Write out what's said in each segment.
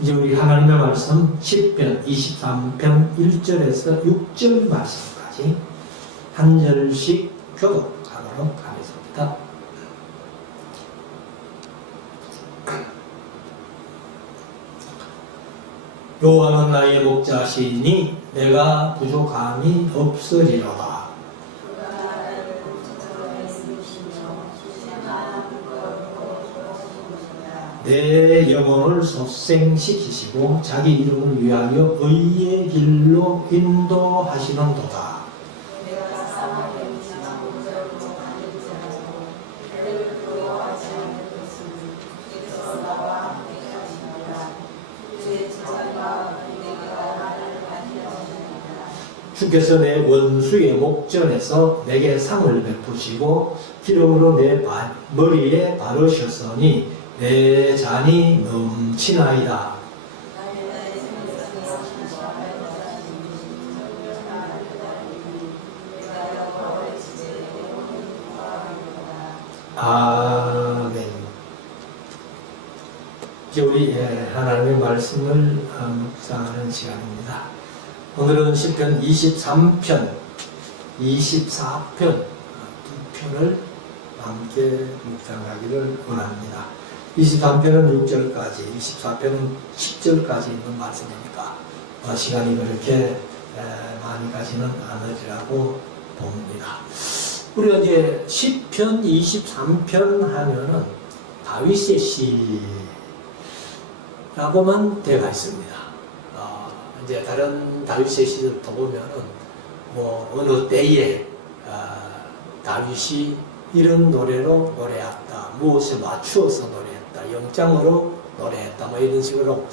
이제 우리 하나님의 말씀 10편 23편 1절에서 6절 말씀까지 한 절씩 교독하도록 하겠습니다. 여호와는 나의 목자시니 내가 부족함이 없으리로다. 내 영혼을 소생시키시고 자기 이름을 위하여 의의 길로 인도하시는도다. 주께서 내 원수의 목전에서 내게 상을 베푸시고 기름으로 내 머리에 바르셨으니 내 잔이 넘치나이다. 아멘. 이제 우리 하나님의 말씀을 묵상하는 시간입니다. 오늘은 시편 23편, 24편 두 편을 함께 묵상하기를 원합니다. 23편은 6절까지, 24편은 10절까지 있는 말씀이니까 시간이 그렇게 많이 가지는 않으리라고 봅니다. 우리가 이제 시편 23편 하면은 다윗의 시라고만 되어 있습니다. 이제 다른 다윗의 시들도 보면은 뭐 어느 때에 다윗이 이런 노래로 노래했다, 무엇에 맞추어서 노래했다, 영장으로 노래했다, 뭐 이런 식으로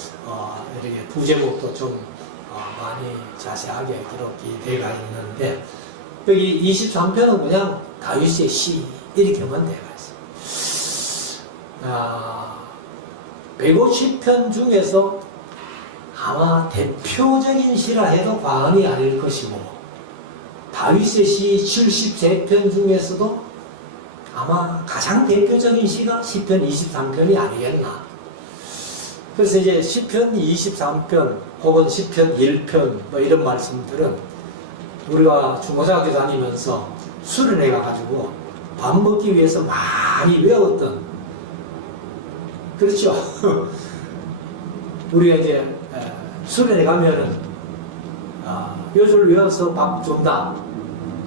이렇게 부제목도 좀 많이 자세하게 기록이 되어 있는데, 여기 23편은 그냥 다윗의 시 이렇게만 되어 있어요. 150편 중에서 아마 대표적인 시라 해도 과언이 아닐 것이고, 다윗의 시 73편 중에서도 아마 가장 대표적인 시가 시편 23편이 아니겠나. 그래서 이제 시편 23편 혹은 시편 1편 뭐 이런 말씀들은 우리가 중고등학교 다니면서 수련회 가가지고 밥 먹기 위해서 많이 외웠던, 그렇죠. 우리가 이제 수련회 가면은 요절 외워서 밥 준다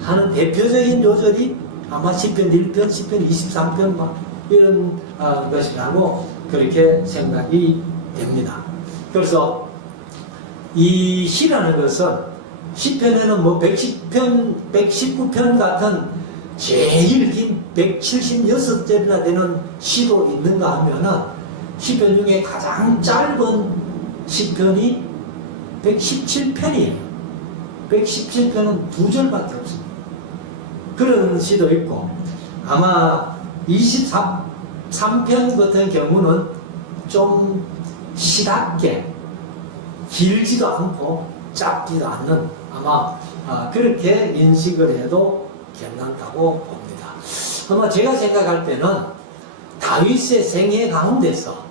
하는 대표적인 요절이 아마 시편 1편, 시편 23편 막 이런 것이라고 그렇게 생각이 됩니다. 그래서 이 시라는 것은 시편에는 뭐 110편, 119편 같은 제일 긴 176절이나 되는 시도 있는가 하면은 시편 중에 가장 짧은 시편이 117편이에요. 117편은 2절밖에 없습니다. 그런 시도 있고, 아마 23편 같은 경우는 좀 시답게 길지도 않고 짧지도 않는, 아마 그렇게 인식을 해도 괜찮다고 봅니다. 아마 제가 생각할 때는 다윗의 생애 가운데서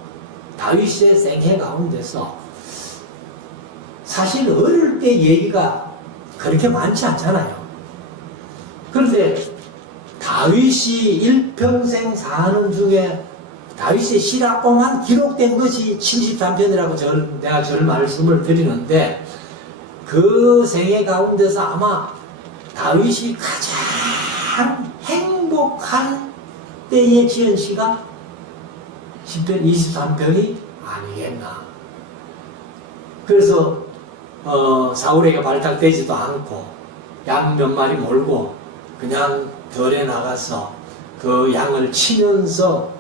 사실 어릴 때 얘기가 그렇게 많지 않잖아요. 그런데 다윗이 일평생 사는 중에 다윗의 시라고만 기록된 것이 73편이라고 내가 말씀을 드리는데, 그 생애 가운데서 아마 다윗이 가장 행복한 때에 지은 시가 시편 23편이 아니겠나. 그래서 사울에게 발탁되지도 않고 양 몇 마리 몰고 그냥 들에 나가서 그 양을 치면서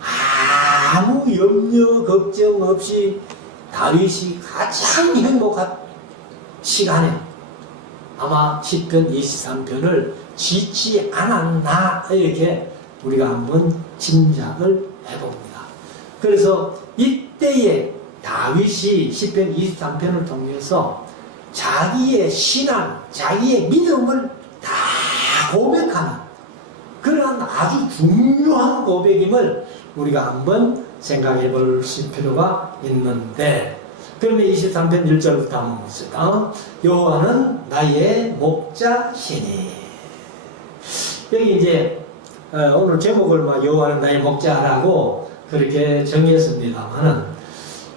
아무 염려 걱정 없이 다윗이 가장 행복한 시간에 아마 시편 23편을 짓지 않았나, 이렇게 우리가 한번 짐작을 해봅니다. 그래서 이때에 다윗이 시편 23편을 통해서 자기의 신앙, 자기의 믿음을 다 고백하는 그러한 아주 중요한 고백임을 우리가 한번 생각해 볼 필요가 있는데, 그러면 23편 1절부터 한번 봅시다. 여호와는 나의 목자시니. 여기 이제 오늘 제목을 여호와는 나의 목자라고 그렇게 정했습니다만은,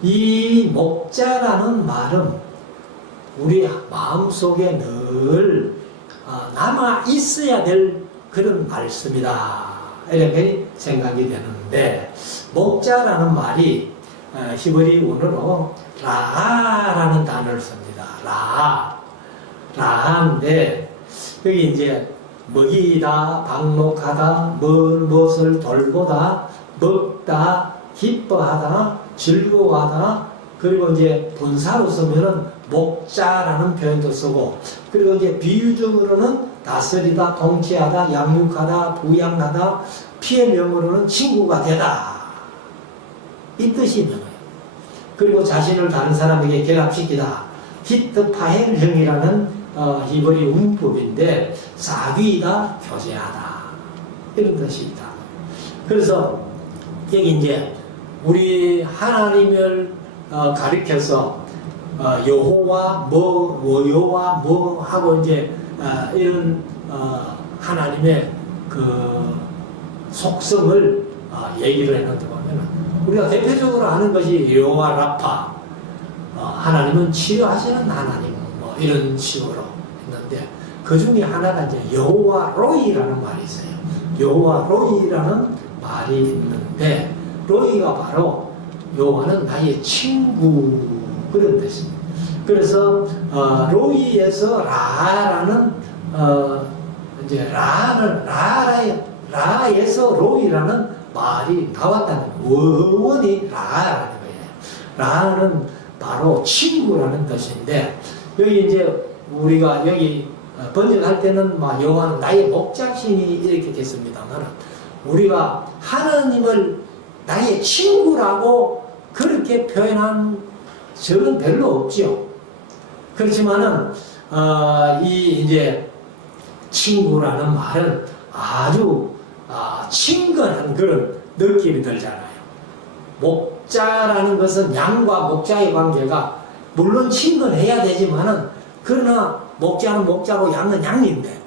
이 목자라는 말은 우리 마음속에 늘 남아 있어야 될 그런 말씀이다, 이렇게 생각이 되는데, 목자라는 말이 히브리어로 라라는 단어를 씁니다. 라인데, 여기 이제 먹이다, 방목하다, 무엇을 돌보다, 먹다, 기뻐하다, 즐거워하다, 그리고 이제 분사로 쓰면은 목자라는 표현도 쓰고, 그리고 이제 비유적으로는 다스리다, 통치하다, 양육하다, 부양하다, 피의 명으로는 친구가 되다, 이 뜻이 있는 거예요. 그리고 자신을 다른 사람에게 결합시키다, 히트파헬형이라는 히브리 문법인데, 사귀다, 교제하다, 이런 뜻이 있다. 그래서 여기 이제 우리 하나님을 가리켜서 여호와 여호와 하고 이제 이런 하나님의 그 속성을 얘기를 했는데 보면, 우리가 대표적으로 아는 것이 여호와 라파, 하나님은 치료하시는 하나님, 이런 식으로 했는데, 그 중에 하나가 이제 여호와 로이라는 말이 있어요. 여호와 로이라는 말이 있는데, 로이가 바로 여호와는 나의 친구, 그런 뜻입니다. 그래서 로이에서 라라는 이제 라에서 로이라는 말이 나왔다는 원이 라라는 거예요. 라는 바로 친구라는 뜻인데, 여기 이제 우리가 여기 번역할 때는 여호와는 나의 목자신이 이렇게 됐습니다만, 우리가 하나님을 나의 친구라고 그렇게 표현한 적은 별로 없죠. 그렇지만은 이 이제 친구라는 말은 아주 친근한 그런 느낌이 들잖아요. 목자라는 것은 양과 목자의 관계가 물론 친근해야 되지만은, 그러나 목자는 목자고 양은 양인데,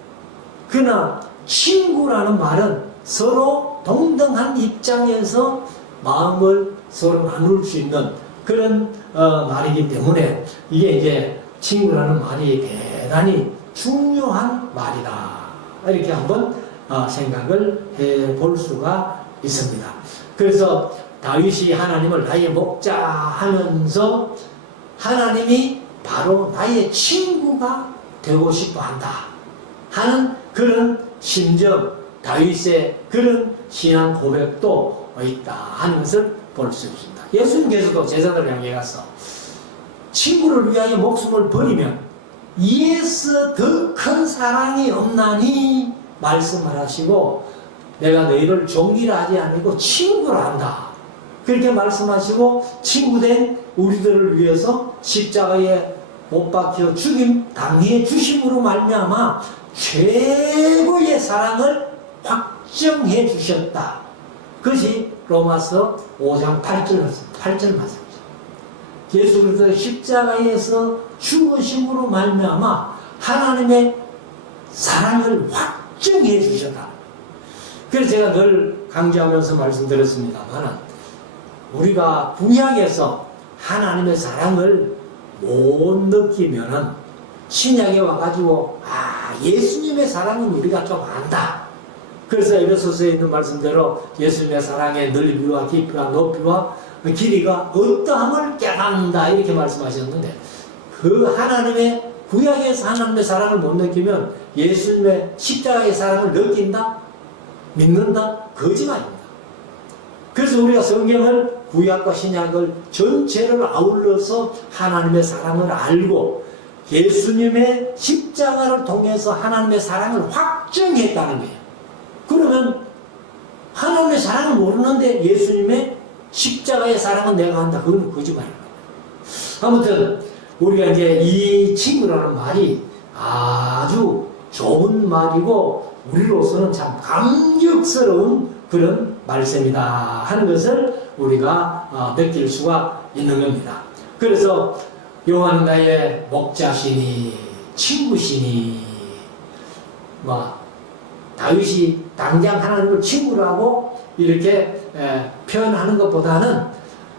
그러나 친구라는 말은 서로 동등한 입장에서 마음을 서로 나눌 수 있는 그런 말이기 때문에, 이게 이제 친구라는 말이 대단히 중요한 말이다, 이렇게 한번 생각을 해 볼 수가 있습니다. 그래서 다윗이 하나님을 나의 목자 하면서, 하나님이 바로 나의 친구가 되고 싶어 한다 하는 그런 심정, 다윗의 그런 신앙 고백도 있다 하는 것을 볼 수 있습니다. 예수님께서도 제자들을 향해 가서 친구를 위하여 목숨을 버리면 이에서 더 큰 사랑이 없나니 말씀을 하시고, 내가 너희를 종이라 하지 아니고 친구라 한다, 그렇게 말씀하시고, 친구된 우리들을 위해서 십자가에 못 박혀 죽임 당해 주심으로 말미암아 최고의 사랑을 확정해 주셨다. 그것이 로마서 5장 8절 말씀입니다. 예수 그리스도의 십자가에서 죽으심으로 말미암아 하나님의 사랑을 확정해 주셨다. 그래서 제가 늘 강조하면서 말씀드렸습니다만, 우리가 구약에서 하나님의 사랑을 못 느끼면은 신약에 와가지고 예수님의 사랑은 우리가 좀 안다. 그래서 에베소서에 있는 말씀대로 예수님의 사랑의 넓이와 깊이와 높이와 길이가 어떠함을 깨닫는다, 이렇게 말씀하셨는데, 그 하나님의 구약에서 하나님의 사랑을 못 느끼면 예수님의 십자가의 사랑을 느낀다? 믿는다? 거짓말입니다. 그래서 우리가 성경을, 구약과 신약을 전체를 아울러서 하나님의 사랑을 알고 예수님의 십자가를 통해서 하나님의 사랑을 확증했다는 거예요. 그러면 하나님의 사랑을 모르는데 예수님의 십자가의 사랑은 내가 한다, 그건 거짓말입니다. 아무튼 우리가 이제 이 친구라는 말이 아주 좋은 말이고 우리로서는 참 감격스러운 그런 말씀이다 하는 것을 우리가 느낄 수가 있는 겁니다. 그래서 여호와는 나의 목자시니 친구시니, 다윗이 당장 하나님을 친구라고 이렇게 표현하는 것보다는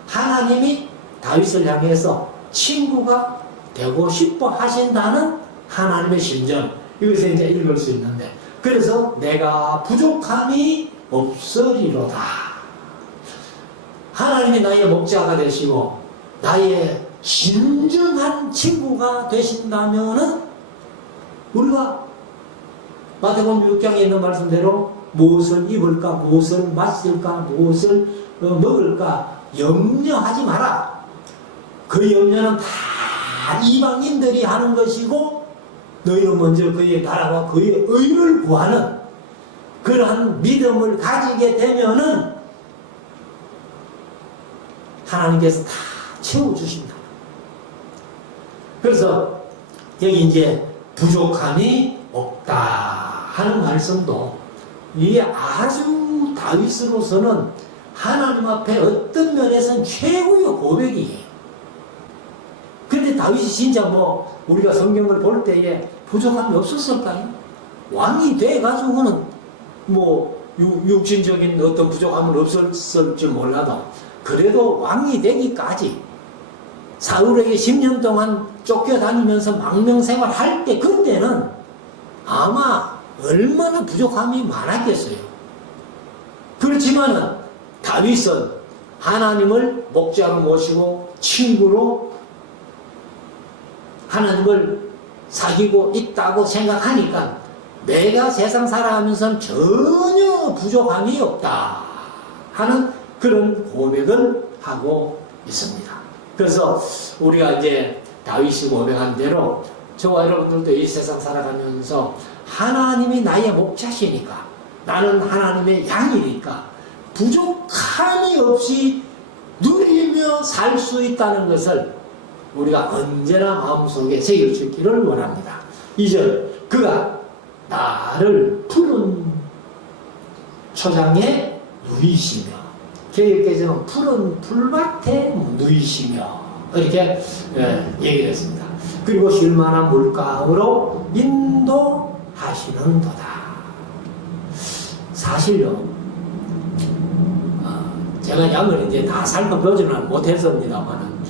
하나님이 다윗을 향해서 친구가 되고 싶어 하신다는 하나님의 심정, 이것을 이제 읽을 수 있는데, 그래서 내가 부족함이 없으리로다. 하나님이 나의 목자가 되시고 나의 진정한 친구가 되신다면은 우리가 마태복음 6장에 있는 말씀대로 무엇을 입을까, 무엇을 마실까, 무엇을 먹을까 염려하지 마라. 그 염려는 다 이방인들이 하는 것이고 너희는 먼저 그의 나라와 그의 의를 구하는 그러한 믿음을 가지게 되면은 하나님께서 다 채워주십니다. 그래서 여기 이제 부족함이 없다 하는 말씀도 이게 아주 다윗으로서는 하나님 앞에 어떤 면에서는 최고의 고백이에요. 그런데 다윗이 진짜 우리가 성경을 볼 때에 부족함이 없었을까요? 왕이 돼가지고는 육신적인 어떤 부족함은 없었을지 몰라도 그래도 왕이 되기까지 사울에게 10년 동안 쫓겨다니면서 망명생활 할 때 그때는 아마 얼마나 부족함이 많았겠어요. 그렇지만은 다윗은 하나님을 목자로 모시고 친구로 하나님을 사귀고 있다고 생각하니까 내가 세상 살아가면서는 전혀 부족함이 없다 하는 그런 고백을 하고 있습니다. 그래서 우리가 이제 다윗이 고백한 대로 저와 여러분들도 이 세상 살아가면서 하나님이 나의 목자시니까, 나는 하나님의 양이니까 부족함이 없이 누리며 살 수 있다는 것을 우리가 언제나 마음속에 새길 수 있기를 원합니다. 2절, 그가 나를 푸른 초장에 누이시며, 개혁개정은 푸른 풀밭에 누이시며 이렇게 얘기를 했습니다. 그리고 쉴만한 물가로 인도하시는도다. 사실요, 제가 양을 이제 다 살펴보지는 못했습니다만은,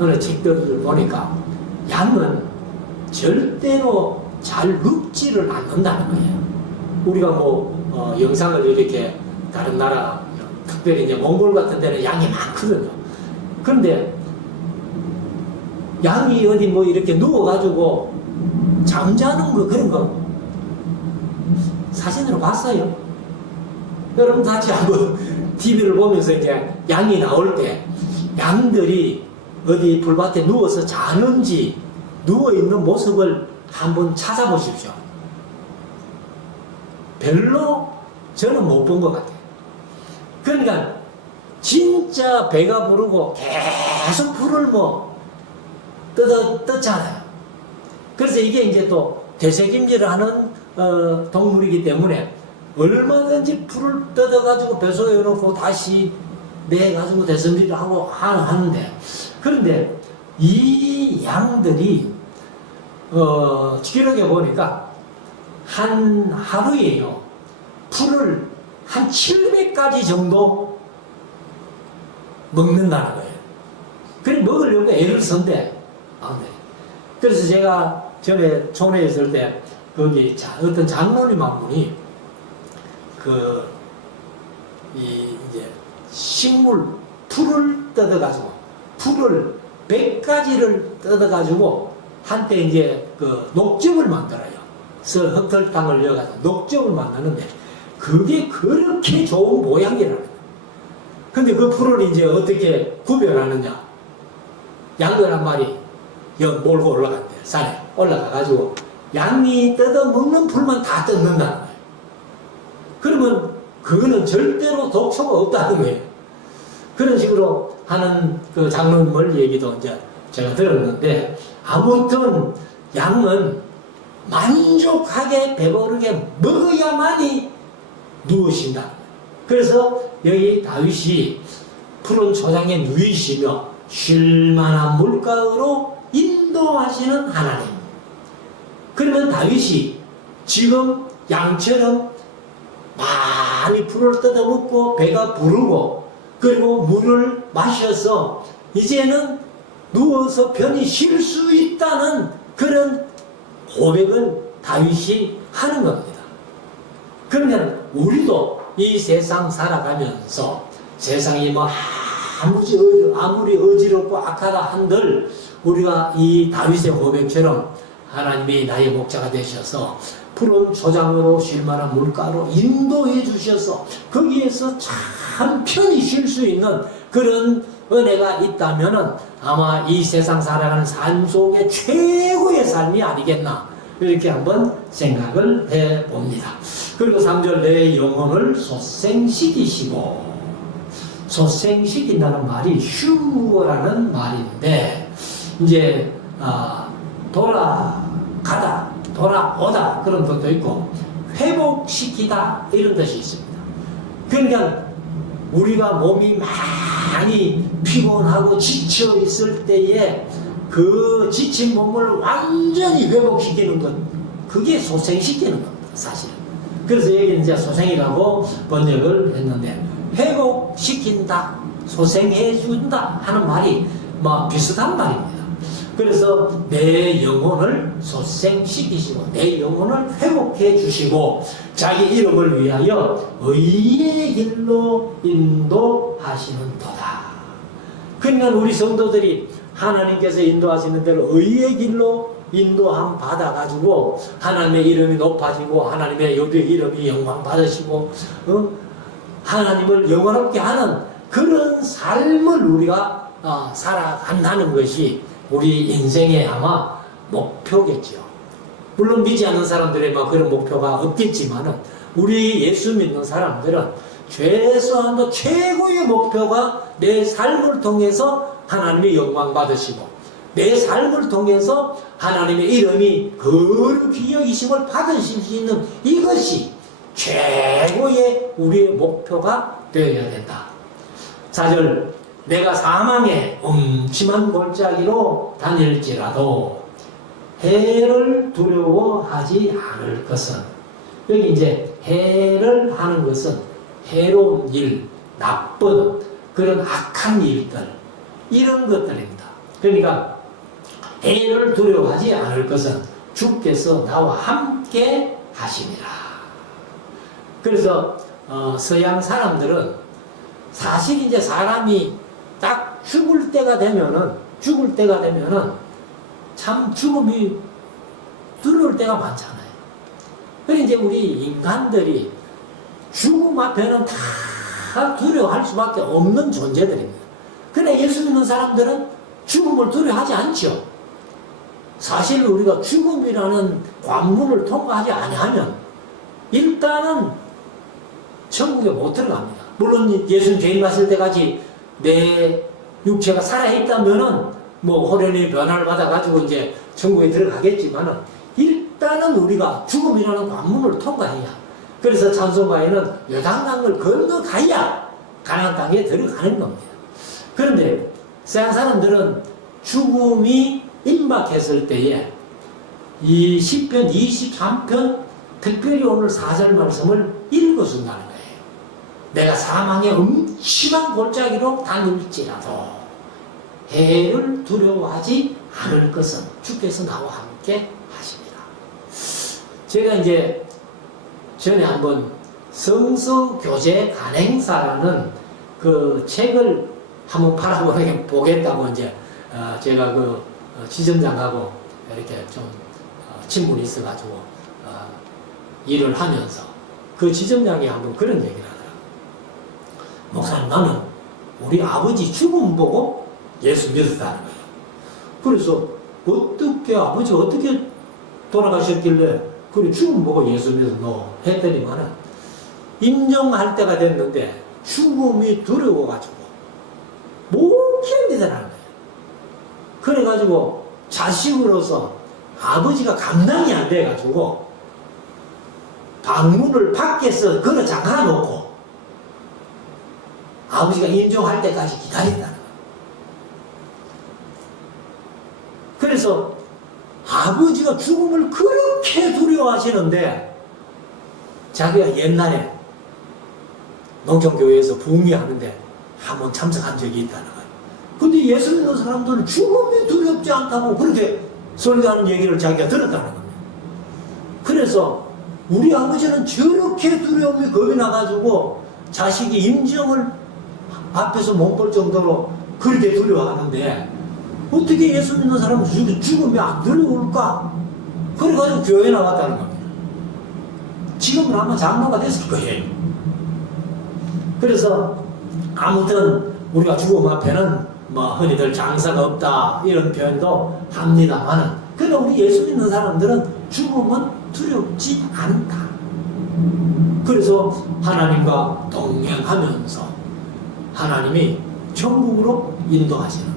어느 책들을 보니까 양은 절대로 잘 눕지를 않는다는 거예요. 우리가 영상을 이렇게 다른 나라, 특별히 이제 몽골 같은 데는 양이 많거든요. 그런데 양이 어디 이렇게 누워가지고 잠자는 거, 그런 거 사진으로 봤어요. 여러분 같이 한번 TV를 보면서 이제 양이 나올 때 양들이 어디 풀밭에 누워서 자는지 누워있는 모습을 한번 찾아보십시오. 별로 저는 못 본 것 같아요. 그러니까 진짜 배가 부르고 계속 풀을 뜯잖아요. 그래서 이게 이제 또 되새김질을 하는 동물이기 때문에 얼마든지 풀을 뜯어가지고 배속에 넣고 다시 내가지고 되새김질을 하고 하는데, 그런데 이 양들이 기록에 보니까 한 하루에요 풀을 한 700가지 정도 먹는다는 거예요. 그래 먹으려고 애를 쓴대. 그래서 제가 전에 촌에 있을 때 거기 어떤 장로님 한 분이 이제 식물 풀을 뜯어가지고 풀을 100가지를 뜯어가지고 한때 이제 녹즙을 만들어요. 흑설탕을 넣어가지고 녹즙을 만드는데 그게 그렇게 좋은 모양이라는 거예요. 근데 그 풀을 이제 어떻게 구별하느냐? 양들 한 마리 몰고 올라간대. 산에 올라가가지고 양이 뜯어먹는 풀만 다 뜯는다는 거예요. 그러면 그거는 절대로 독소가 없다는 거예요. 그런 식으로 하는 그 장로님을 얘기도 이제 제가 들었는데, 아무튼 양은 만족하게 배부르게 먹어야만이 누우신다. 그래서 여기 다윗이 푸른 초장에 누이시며 쉴만한 물가로 인도하시는 하나님. 그러면 다윗이 지금 양처럼 많이 풀을 뜯어먹고 배가 부르고 그리고 물을 마셔서 이제는 누워서 편히 쉴 수 있다는 그런 고백을 다윗이 하는 겁니다. 그러면 우리도 이 세상 살아가면서 세상이 뭐 아무리 어지럽고 악하다 한들 우리가 이 다윗의 고백처럼 하나님이 나의 목자가 되셔서 푸른 초장으로 쉴만한 물가로 인도해 주셔서 거기에서 참 편히 쉴 수 있는 그런 은혜가 있다면 아마 이 세상 살아가는 삶 속에 최고의 삶이 아니겠나 이렇게 한번 생각을 해봅니다. 그리고 3절 내 영혼을 소생시키시고, 소생시킨다는 말이 휴어라는 말인데 이제 돌아가다, 돌아오다 그런 것도 있고 회복시키다 이런 뜻이 있습니다. 그러니까 우리가 몸이 많이 피곤하고 지쳐 있을 때에 그 지친 몸을 완전히 회복시키는 것, 그게 소생시키는 겁니다, 사실은. 그래서 여기는 이제 소생이라고 번역을 했는데, 회복시킨다, 소생해준다 하는 말이 뭐 비슷한 말입니다. 그래서 내 영혼을 소생시키시고, 내 영혼을 회복해 주시고, 자기 이름을 위하여 의의 길로 인도하시는도다. 그러니까 우리 성도들이 하나님께서 인도하시는 대로 의의 길로 인도함 받아가지고 하나님의 이름이 높아지고 하나님의 이름이 영광 받으시고 하나님을 영원롭게 하는 그런 삶을 우리가 살아간다는 것이 우리 인생의 아마 목표겠죠. 물론 믿지 않는 사람들의 그런 목표가 없겠지만은 우리 예수 믿는 사람들은 최소한도 최고의 목표가 내 삶을 통해서 하나님의 영광 받으시고 내 삶을 통해서 하나님의 이름이 거룩히 여기심을 받으실 수 있는 이것이 최고의 우리의 목표가 되어야 된다. 4절 내가 사망의 음침한 골짜기로 다닐지라도 해를 두려워하지 않을 것은, 여기 이제 해를 하는 것은 해로운 일, 나쁜 그런 악한 일들 이런 것들입니다. 그러니까 해를 두려워하지 않을 것은 주께서 나와 함께 하시니라. 그래서 서양 사람들은 사실 이제 사람이 딱 죽을 때가 되면은 참 죽음이 두려울 때가 많잖아요. 그래서 이제 우리 인간들이 죽음 앞에는 다 두려워할 수밖에 없는 존재들입니다. 그러나 예수 믿는 사람들은 죽음을 두려워하지 않죠. 사실 우리가 죽음이라는 관문을 통과하지 아니하면 일단은 천국에 못 들어갑니다. 물론 예수님 죄인 왔을 때까지 내 육체가 살아있다면은 호련히 변화를 받아가지고 이제 천국에 들어가겠지만은 일단은 우리가 죽음이라는 관문을 통과해야, 그래서 찬송가에는 요단강을 건너가야 가나안 땅에 들어가는 겁니다. 그런데 서양 사람들은 죽음이 임박했을 때에 이 시편 23편 특별히 오늘 4절 말씀을 읽어준다는 거예요. 내가 사망의 음침한 골짜기로 다닐지라도 해를 두려워하지 않을 것은 주께서 나와 함께 하십니다. 제가 이제 전에 한번 성서교제 간행사라는 그 책을 한번 팔아보겠다고 이제 제가 그 지점장하고 이렇게 좀 친분이 있어가지고 일을 하면서 그 지점장이 한번 그런 얘기를 하더라고요. 목사님, 나는 우리 아버지 죽음 보고 예수 믿었다는 거예요. 그래서 아버지 어떻게 돌아가셨길래 그래 죽음 보고 예수 믿었노 했더니만은 임종할 때가 됐는데 죽음이 두려워가지고 못 견디더라는 거예요. 그래가지고 자식으로서 아버지가 감당이 안 돼가지고 방문을 밖에서 걸어 잠가 놓고 아버지가 인정할 때까지 기다린다는 거예요. 그래서 아버지가 죽음을 그렇게 두려워하시는데 자기가 옛날에 농촌교회에서 부흥회하는데 한번 참석한 적이 있다는 거예요. 근데 예수 믿는 사람들은 죽음이 두렵지 않다고 그렇게 설교하는 얘기를 자기가 들었다는 겁니다. 그래서 우리 아버지는 저렇게 두려움이 겁이 나가지고 자식이 임종을 앞에서 못 볼 정도로 그렇게 두려워하는데 어떻게 예수 믿는 사람은 죽음이 안 두려울까? 그래가지고 교회에 나왔다는 겁니다. 지금은 아마 장로가 됐을 거예요. 그래서 아무튼 우리가 죽음 앞에는 뭐 흔히들 장사가 없다 이런 표현도 합니다만은 그러나 우리 예수 믿는 사람들은 죽음은 두렵지 않다. 그래서 하나님과 동행하면서 하나님이 천국으로 인도하시는,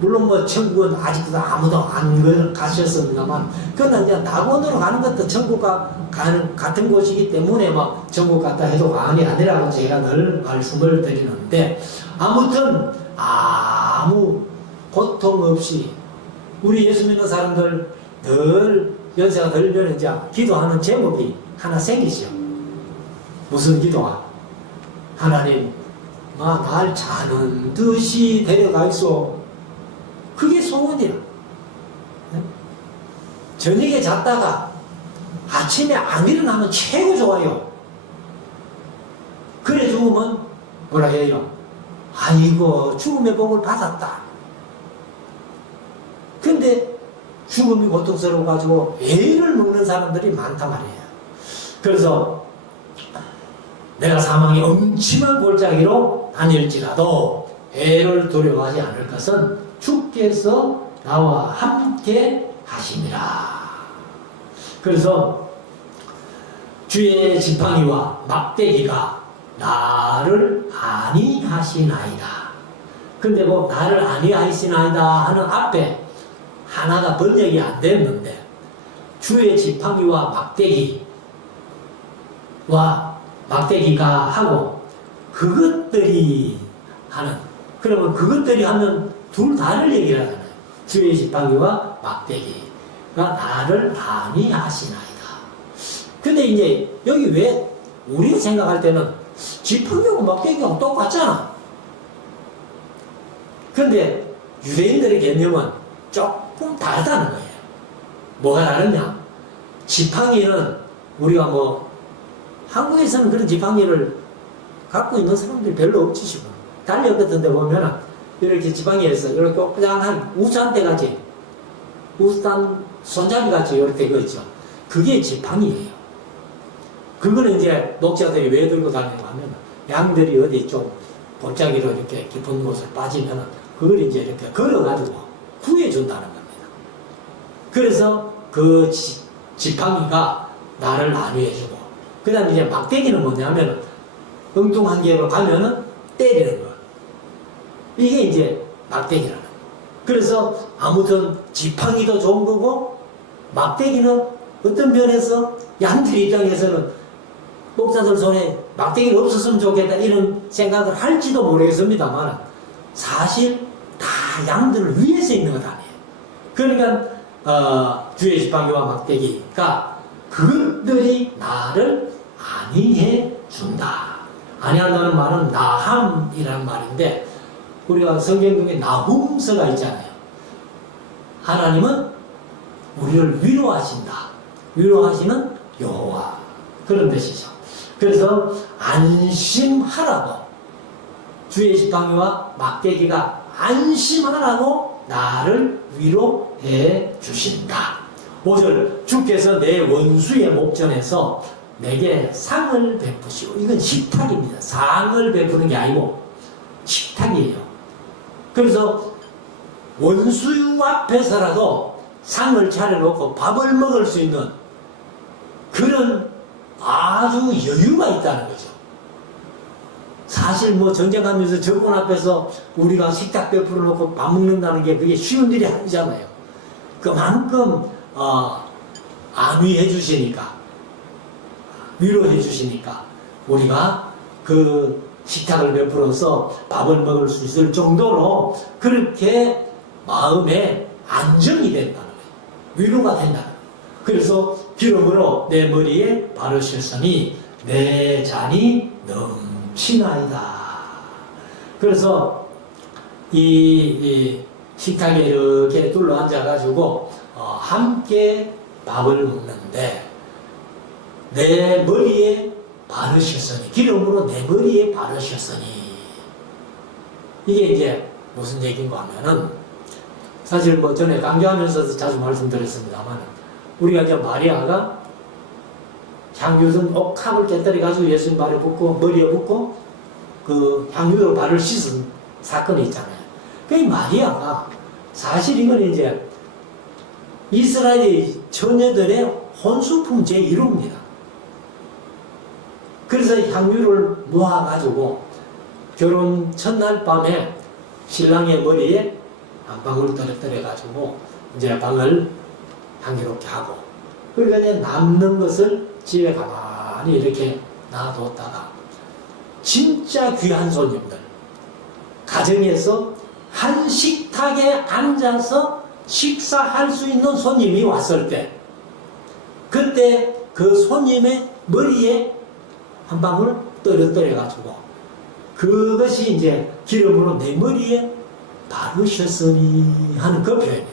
물론 뭐 천국은 아직도 아무도 안 가셨습니다만 그러나 이제 낙원으로 가는 것도 천국과 같은 곳이기 때문에 뭐 천국 갔다 해도 과언이 아니라고 제가 늘 말씀을 드리는데, 아무튼 아무 고통 없이 우리 예수 믿는 사람들 늘 연세가 들면 이제 기도하는 제목이 하나 생기죠. 무슨 기도가? 하나님, 날 자는 듯이 데려가있소. 그게 소원이야. 저녁에 잤다가 아침에 안 일어나면 최고 좋아요. 그래 죽으면 뭐라 해요? 아이고 죽음의 복을 받았다. 근데 죽음이 고통스러워가지고 애를 먹는 사람들이 많단 말이에요. 그래서 내가 사망의 엄침한 골짜기로 다닐지라도 애를 두려워하지 않을 것은 주께서 나와 함께 하심이라. 그래서 주의 지팡이와 막대기가 나를 안위하시나이다. 근데 뭐 나를 안위하시나이다 하는 앞에 하나가 번역이 안 됐는데, 주의 지팡이와 막대기가 하고 그것들이 하는, 그러면 그것들이 하면 둘 다를 얘기를 하잖아요. 주의 지팡이와 막대기가 나를 안위하시나이다. 근데 이제 여기 왜 우리가 생각할 때는 지팡이하고 막대기하고 똑같잖아. 근데 유대인들의 개념은 조금 다르다는 거예요. 뭐가 다르냐? 지팡이는 우리가 뭐 한국에서는 그런 지팡이를 갖고 있는 사람들이 별로 없지 싶어. 달력 같은 데 보면은 이렇게 지팡이에서 이렇게 꼬장한 우산대 같이, 우산 손잡이 같이 이렇게 그 있죠. 그게 지팡이에요. 그거는 이제 목자들이 왜 들고 다니는가 하면 양들이 어디 좀 골짜기로 이렇게 깊은 곳을 빠지면은 그걸 이제 이렇게 걸어가지고 구해준다는 겁니다. 그래서 그 지팡이가 나를 안위해주고, 그 다음에 이제 막대기는 뭐냐면 엉뚱한 길로 가면은 때리는 거. 이게 이제 막대기라는 거예요. 그래서 아무튼 지팡이도 좋은 거고 막대기는 어떤 면에서 양들 입장에서는 목사들 손에 막대기가 없었으면 좋겠다 이런 생각을 할지도 모르겠습니다만 사실 다 양들을 위해서 있는 것 아니에요. 그러니까 주의 지팡이와 막대기가 그것들이 나를 안위해 준다. 안위한다는 말은 나함이라는 말인데, 우리가 성경 중에 나훔서가 있잖아요. 하나님은 우리를 위로하신다. 위로하시는 여호와, 그런 뜻이죠. 그래서 안심하라고, 주의 지팡이와 막대기가 안심하라고 나를 위로해 주신다. 5절, 주께서 내 원수의 목전에서 내게 상을 베푸시고, 이건 식탁입니다. 상을 베푸는 게 아니고 식탁이에요. 그래서 원수 앞에서라도 상을 차려놓고 밥을 먹을 수 있는 그런 아주 여유가 있다는 거죠. 사실 뭐 전쟁하면서 적군 앞에서 우리가 식탁 베풀어 놓고 밥 먹는다는 게 그게 쉬운 일이 아니잖아요. 그만큼 안위해 주시니까, 위로해 주시니까 우리가 그 식탁을 베풀어서 밥을 먹을 수 있을 정도로 그렇게 마음에 안정이 된다는 거예요. 위로가 된다는 거예요. 그래서 기름으로 내 머리에 바르셨으니 내 잔이 넘치나이다. 그래서 이 식탁에 이렇게 둘러 앉아가지고 함께 밥을 먹는데 내 머리에 바르셨으니, 기름으로 내 머리에 바르셨으니, 이게 이제 무슨 얘기인가 하면은, 사실 뭐 전에 강조하면서도 자주 말씀드렸습니다만, 우리가 이제 마리아가 향유든 옥합을 깨뜨려 가지고 예수님 발에 붓고 머리에 붓고 그 향유로 발을 씻은 사건이 있잖아요. 그 마리아가 사실 이건 이제 이스라엘 처녀들의 혼수품 제1호입니다. 그래서 향유를 모아가지고 결혼 첫날 밤에 신랑의 머리에 한 방울 떨어뜨려가지고 이제 방을 향기롭게 하고, 그러니까 이제 남는 것을 집에 가만히 이렇게 놔뒀다가 진짜 귀한 손님들, 가정에서 한 식탁에 앉아서 식사할 수 있는 손님이 왔을 때, 그때 그 손님의 머리에 한 방울 떨어뜨려가지고 그것이 이제 기름으로 내 머리에 바르셨으니 하는 그 표현이에요.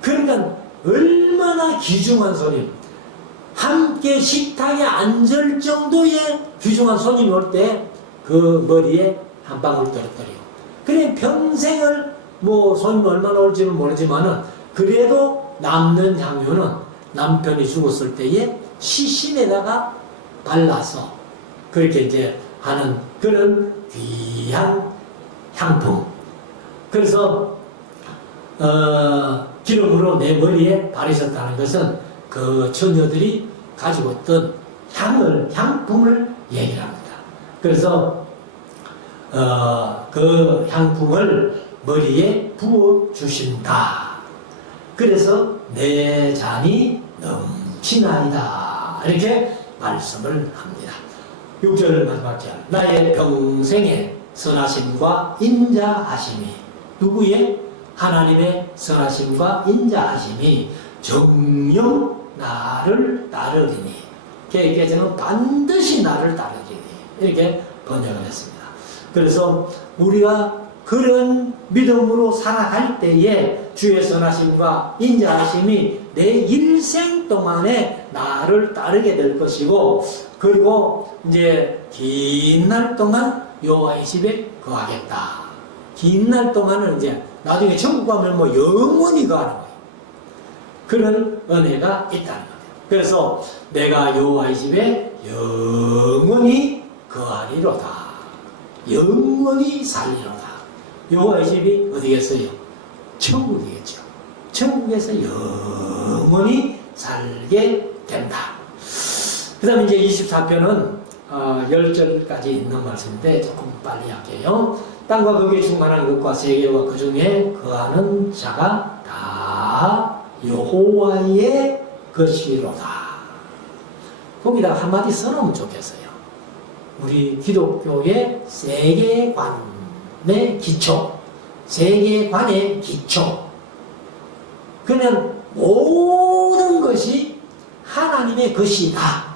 그러니까 얼마나 귀중한 손님, 함께 식탁에 앉을 정도의 귀중한 손님이 올 때 그 머리에 한 방울 떨어뜨려요. 그래 평생을 뭐 손님 얼마나 올지는 모르지만은 그래도 남는 향유는 남편이 죽었을 때에 시신에다가 발라서 그렇게 이제 하는 그런 귀한 향품. 그래서 기름으로 내 머리에 바르셨다는 것은 그 처녀들이 가지고 있던 향품을 얘기합니다. 그래서 그 향품을 머리에 부어 주신다. 그래서 내 잔이 넘치나이다. 이렇게 말씀을 합니다. 6절 마지막 절. 나의 평생의 선하심과 인자하심이, 누구의? 하나님의 선하심과 인자하심이 정녕 나를 따르리니, 개혁개정은 반드시 나를 따르리니, 이렇게 번역을 했습니다. 그래서 우리가 그런 믿음으로 살아갈 때에 주의 선하심과 인자하심이 내 일생 동안에 나를 따르게 될 것이고, 그리고 이제 긴 날 동안 여호와의 집에 거하겠다. 긴 날 동안은 이제 나중에 천국 가면 뭐 영원히 거하는 거예요. 그런 은혜가 있다는 거예요. 그래서 내가 여호와의 집에 영원히 거하리로다. 영원히 살리로다. 여호와의 집이 어디겠어요? 천국이겠죠. 천국에서 영원히 살게 된다. 그 다음에 이제 24편은 10절까지 있는 말씀인데 조금 빨리 할게요. 땅과 거기에 충만한 것과 세계와 그 중에 거하는 자가 다 여호와의 것이로다. 거기다 한마디 써놓으면 좋겠어요. 우리 기독교의 세계관의 기초, 세계관의 기초. 그냥 모든 것이 하나님의 것이다.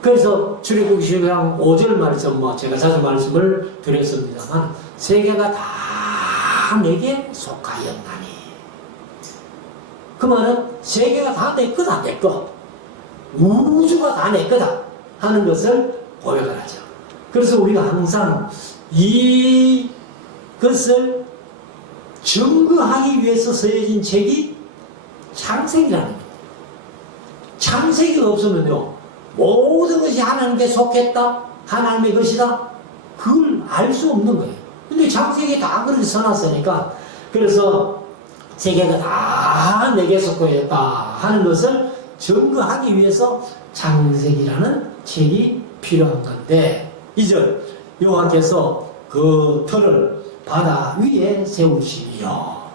그래서 출애굽기 12장 5절 말씀, 제가 자주 말씀을 드렸습니다만, 세계가 다 내게 속하였나니. 그 말은 세계가 다 내 거다, 내 거. 우주가 다 내 거다 하는 것을 고백을 하죠. 그래서 우리가 항상 이것을 증거하기 위해서 쓰여진 책이 창세기라는 겁니다. 창세기가 없으면요, 모든 것이 하나님께 속했다, 하나님의 것이다, 그걸 알 수 없는 거예요. 근데 창세기 다 그렇게 써놨으니까, 그래서 세계가 다 내게 속하였다 하는 것을 증거하기 위해서 창세기라는 책이 필요한 건데, 이절 여호와께서 그 터를 바다 위에 세우시며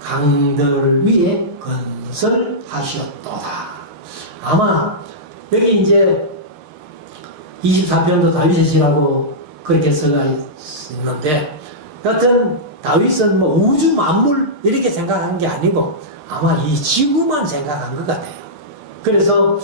강들 위에 건설하셨도다. 아마 여기 이제 24편도 다윗의 시라고 그렇게 써가 있는데, 여하튼 다윗은 뭐 우주 만물 이렇게 생각한 게 아니고 아마 이 지구만 생각한 것 같아요. 그래서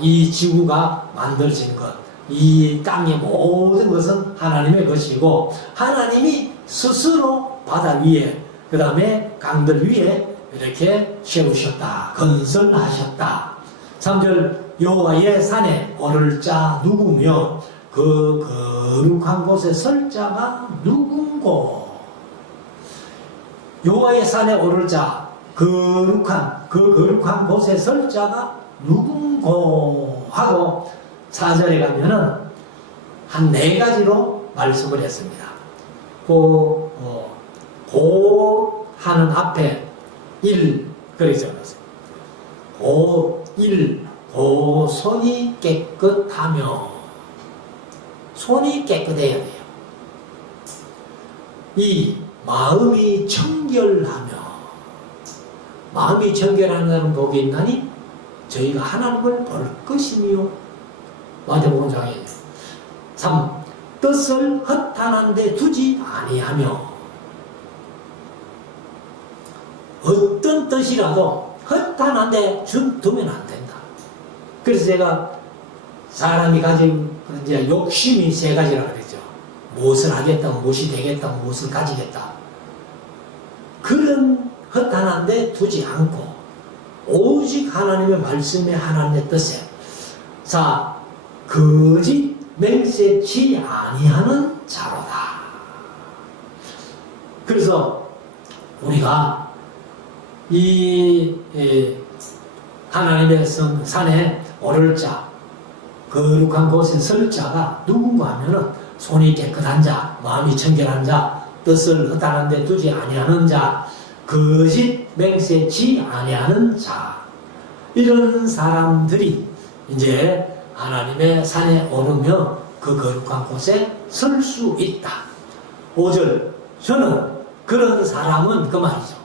이 지구가 만들어진 것, 이 땅의 모든 것은 하나님의 것이고, 하나님이 스스로 바다 위에, 그 다음에 강들 위에 이렇게 세우셨다, 건설하셨다. 3절, 여호와의 산에 오를 자 누구며 그 거룩한 곳에 설 자가 누군고. 여호와의 산에 오를 자, 그 거룩한 곳에 설 자가 누군고 하고 4절에 가면은 한 4가지로 말씀을 했습니다. 고 하는 앞에 1 그렇게 적었어요. 고 1, 고 손이 깨끗하며, 손이 깨끗해야 돼요. 2, 마음이 청결하며, 마음이 청결하는 복이 있나니 저희가 하나님을 볼 것이며. 마태복음 장에 3, 뜻을 허탄한 데 두지 아니하며, 어떤 뜻이라도 허탄한 데 두면 안 된다. 그래서 제가 사람이 가진 이제 욕심이 3가지라고 그랬죠. 무엇을 하겠다, 무엇이 되겠다, 무엇을 가지겠다. 그런 허탄한 데 두지 않고 오직 하나님의 말씀에, 하나님의 뜻에, 4, 거짓 맹세치 아니하는 자로다. 그래서 우리가 이 하나님의 산에 오를 자, 거룩한 곳에 설 자가 누군가 하면은 손이 깨끗한 자, 마음이 청결한 자, 뜻을 허탄한 데 두지 아니하는 자, 거짓 맹세치 아니하는 자, 이런 사람들이 이제 하나님의 산에 오르며 그 거룩한 곳에 설 수 있다. 5절, 저는 그런 사람은 그 말이죠.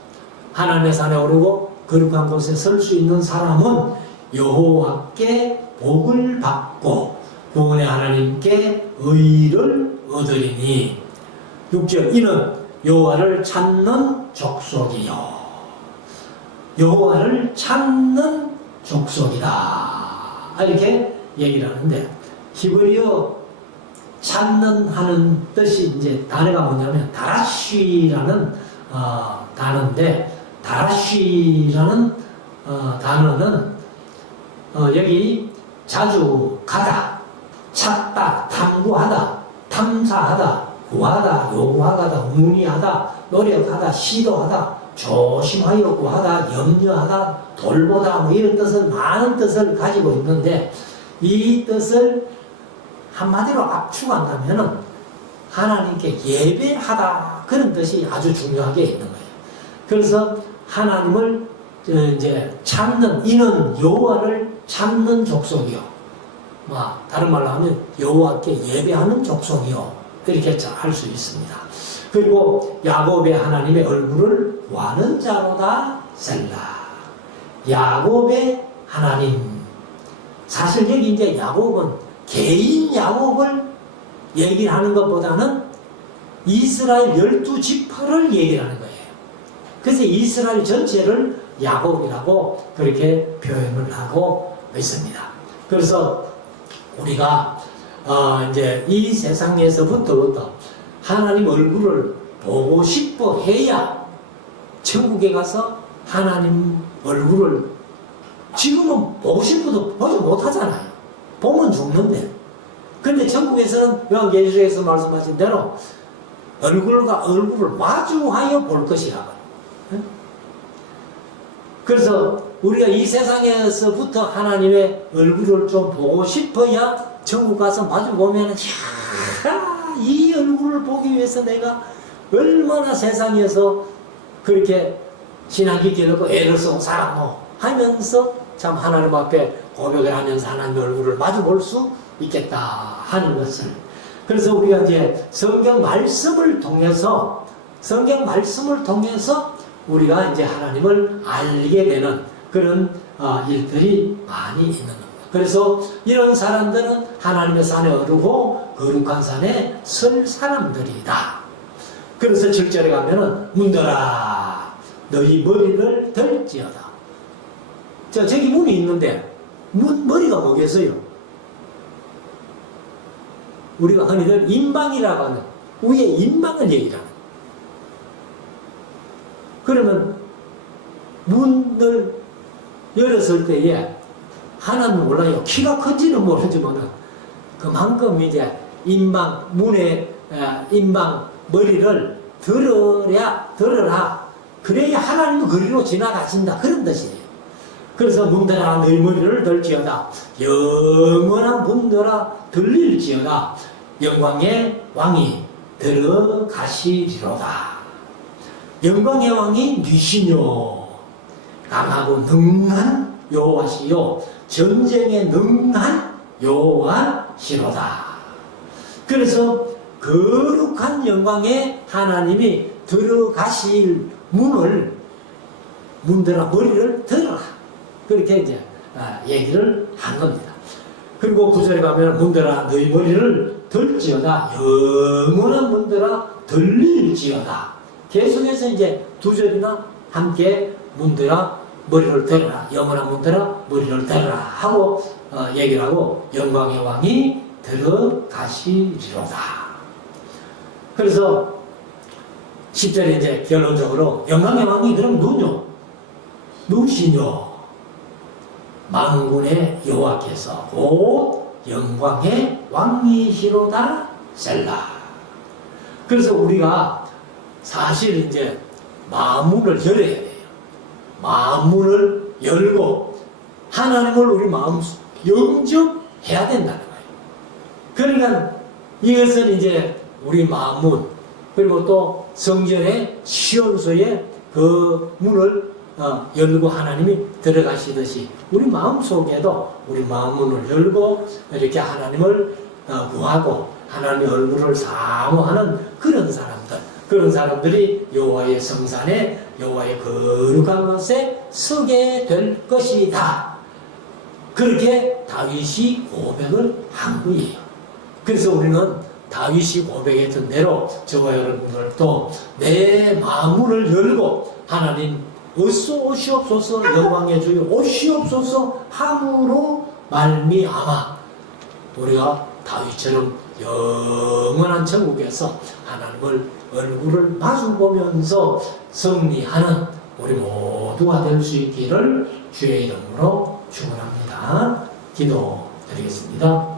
하나님의 산에 오르고 거룩한 곳에 설 수 있는 사람은 여호와께 복을 받고 구원의 하나님께 의를 얻으리니. 6절, 이는 여호와를 찾는 족속이요, 여호와를 찾는 족속이다, 이렇게 얘기를 하는데, 히브리어 찾는 하는 뜻이 이제 단어가 뭐냐면 다라쉬라는 단어인데, 다라쉬라는 단어는 여기 자주 가다, 찾다, 탐구하다, 탐사하다, 구하다, 요구하다, 문의하다, 노력하다, 시도하다, 조심하여 구하다, 염려하다, 돌보다, 뭐 이런 뜻은, 많은 뜻을 가지고 있는데, 이 뜻을 한마디로 압축한다면은 하나님께 예배하다, 그런 뜻이 아주 중요하게 있는 거예요. 그래서 하나님을 이제 찾는, 이는 여호와를 찾는 족속이요, 다른 말로 하면 여호와께 예배하는 족속이요, 이렇게 할 수 있습니다. 그리고 야곱의 하나님의 얼굴을 구하는 자로다 셀라. 야곱의 하나님, 사실 여기 이제 야곱은 개인 야곱을 얘기를 하는 것보다는 이스라엘 12지파를 얘기를 하는 거예요. 그래서 이스라엘 전체를 야곱이라고 그렇게 표현을 하고 있습니다. 그래서 우리가 이제 이 세상에서부터 하나님 얼굴을 보고 싶어 해야 천국에 가서 하나님 얼굴을, 지금은 보고 싶어도 보지 못하잖아요. 보면 죽는데. 근데 천국에서는 요한계시록에서 말씀하신 대로 얼굴과 얼굴을 마주하여 볼 것이라고. 그래서 우리가 이 세상에서부터 하나님의 얼굴을 좀 보고 싶어야 천국 가서 마주 보면, 이 얼굴을 보기 위해서 내가 얼마나 세상에서 그렇게 신앙 깊게 넣고 애를 쓰고 살았노 하면서 참 하나님 앞에 고백을 하면서 하나님의 얼굴을 마주 볼 수 있겠다 하는 것을. 그래서 우리가 이제 성경 말씀을 통해서 우리가 이제 하나님을 알게 되는 그런 일들이 많이 있는 겁니다. 그래서 이런 사람들은 하나님의 산에 오르고 거룩한 산에 설 사람들이다. 그래서 7절에 가면은 문들아 너희 머리를 들지어다. 저기 문이 있는데 머리가 뭐겠어요? 우리가 흔히들 인방이라고 하는 위에 인방을 얘기하는. 그러면 문을 열었을 때에 하나는 몰라요. 키가 큰지는 모르지만은 그만큼 이제 인방 문에 인방 머리를 들어라. 그래야 하나님은 그리로 지나가신다. 그런 뜻이에요. 그래서 문들아 너희 머리를 들지어다. 영원한 문들아 들릴지어다. 영광의 왕이 들어가시리로다. 영광의 왕이 누시뇨. 강하고 능한 여호와시요 전쟁에 능한 여호와시로다. 그래서 거룩한 영광의 하나님이 들어가실 문들아 머리를 들어라. 그렇게 이제 얘기를 한 겁니다. 그리고 9절에 가면 문들아 너희 머리를 들지어다. 영원한 문들아 들릴지어다. 계속해서 이제 2절이나 함께 문들아 머리를 들어라. 영원한 문들아 머리를 들어라 하고 얘기를 하고 영광의 왕이 들어가시리로다. 그래서 10절에 이제 결론적으로 영광의 왕이 그럼 누구시뇨? 만군의 여호와께서 곧 영광의 왕이시로다 셀라. 그래서 우리가 사실 이제 마음문을 열어야 돼요. 마음문을 열고 하나님을 우리 마음 영접해야 된다는 거예요. 그러니까 이것은 이제 우리 마음문 그리고 또 성전의 시온소의 그 문을 열고 하나님이 들어가시듯이 우리 마음 속에도 우리 마음문을 열고 이렇게 하나님을 구하고 하나님의 얼굴을 사모하는 그런 사람들이 여호와의 성산에 여호와의 거룩한 곳에 서게 될 것이다. 그렇게 다윗이 고백을 한 거예요. 그래서 우리는 다윗이 고백했던 대로 저와 여러분들도 내 마음을 열고 하나님 어서 오시옵소서 영광의 주여 오시옵소서 함으로 말미암아 우리가 다윗처럼 영원한 천국에서 하나님을 얼굴을 마주보면서 승리하는 우리 모두가 될 수 있기를 주의 이름으로 축원합니다. 기도드리겠습니다.